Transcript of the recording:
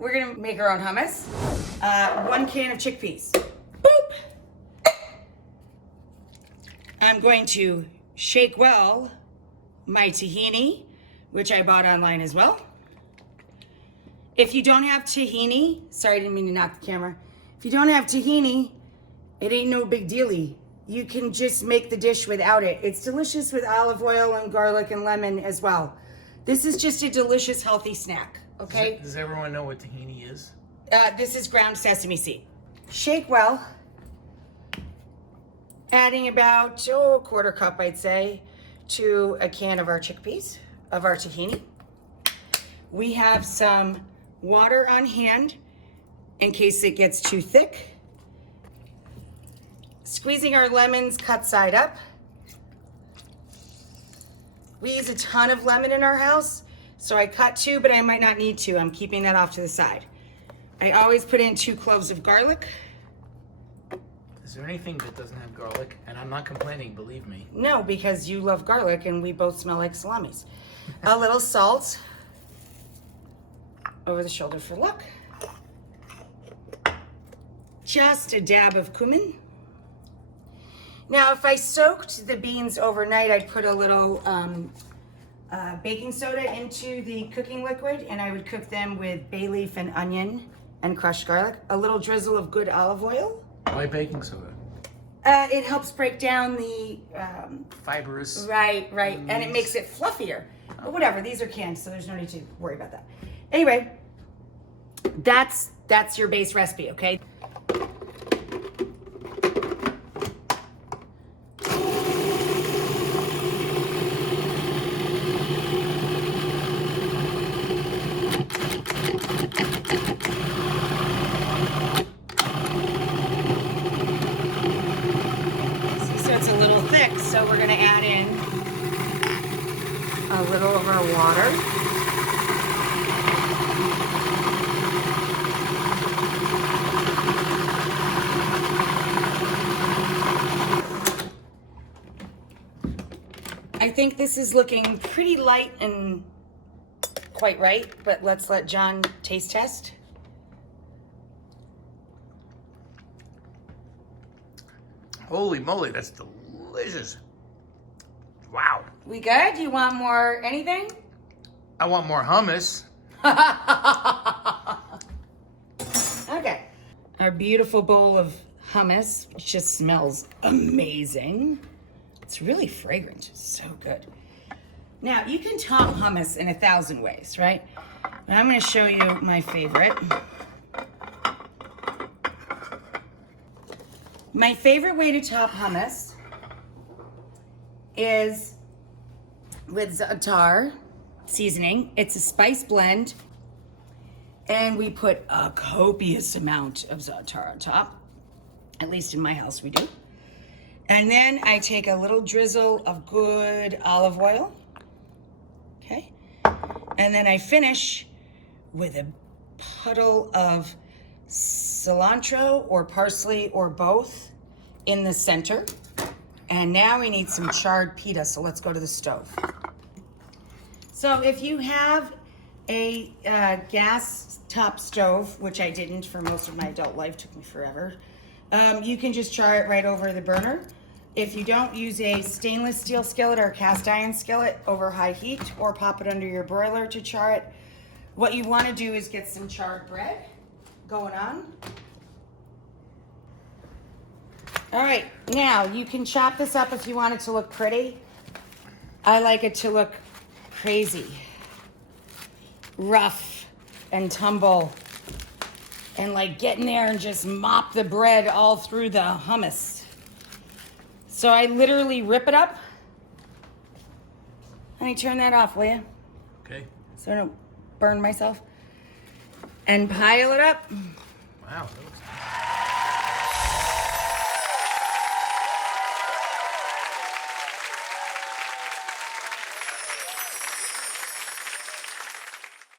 We're gonna make our own hummus. 1 can of chickpeas. Boop! I'm going to shake well my tahini, which I bought online as well. If you don't have tahini, sorry, I didn't mean to knock the camera. If you don't have tahini, it ain't no big dealy. You can just make the dish without it. It's delicious with olive oil and garlic and lemon as well. This is just a delicious, healthy snack, okay? Does everyone know what tahini is? This is ground sesame seed. Shake well, adding about, a quarter cup, I'd say, to a can of our chickpeas, of our tahini. We have some water on hand in case it gets too thick. Squeezing our lemons cut side up. We use a ton of lemon in our house, so I cut 2, but I might not need to. I'm keeping that off to the side. I always put in 2 cloves of garlic. Is there anything that doesn't have garlic? And I'm not complaining, believe me. No, because you love garlic and we both smell like salamis. A little salt over the shoulder for luck. Just a dab of cumin. Now, if I soaked the beans overnight, I'd put a little baking soda into the cooking liquid, and I would cook them with bay leaf and onion and crushed garlic. A little drizzle of good olive oil. Why baking soda? It helps break down the Fibrous. right, and it makes it fluffier. But whatever, these are canned, so there's no need to worry about that. Anyway, that's your base recipe, okay? So we're going to add in a little of our water. I think this is looking pretty light and quite right, but let's let John taste test. Holy moly, that's delicious. Wow. We good? You want more anything? I want more hummus. Okay. Our beautiful bowl of hummus, which just smells amazing. It's really fragrant. It's so good. Now, you can top hummus in 1,000 ways, right? But I'm going to show you my favorite. My favorite way to top hummus is with za'atar seasoning. It's a spice blend, and we put a copious amount of za'atar on top. At least in my house we do. And then I take a little drizzle of good olive oil. Okay. And then I finish with a puddle of cilantro or parsley or both in the center. And now we need some charred pita, so let's go to the stove. So if you have a gas top stove, which I didn't for most of my adult life, took me forever, you can just char it right over the burner. If you don't, use a stainless steel skillet or cast iron skillet over high heat, or pop it under your broiler to char it. What you want to do is get some charred bread going on. All right, now you can chop this up if you want it to look pretty. I like it to look crazy, rough and tumble, and like get in there and just mop the bread all through the hummus. So I literally rip it up. Honey, turn that off, will you? Okay. So I don't burn myself. And pile it up. Wow, that looks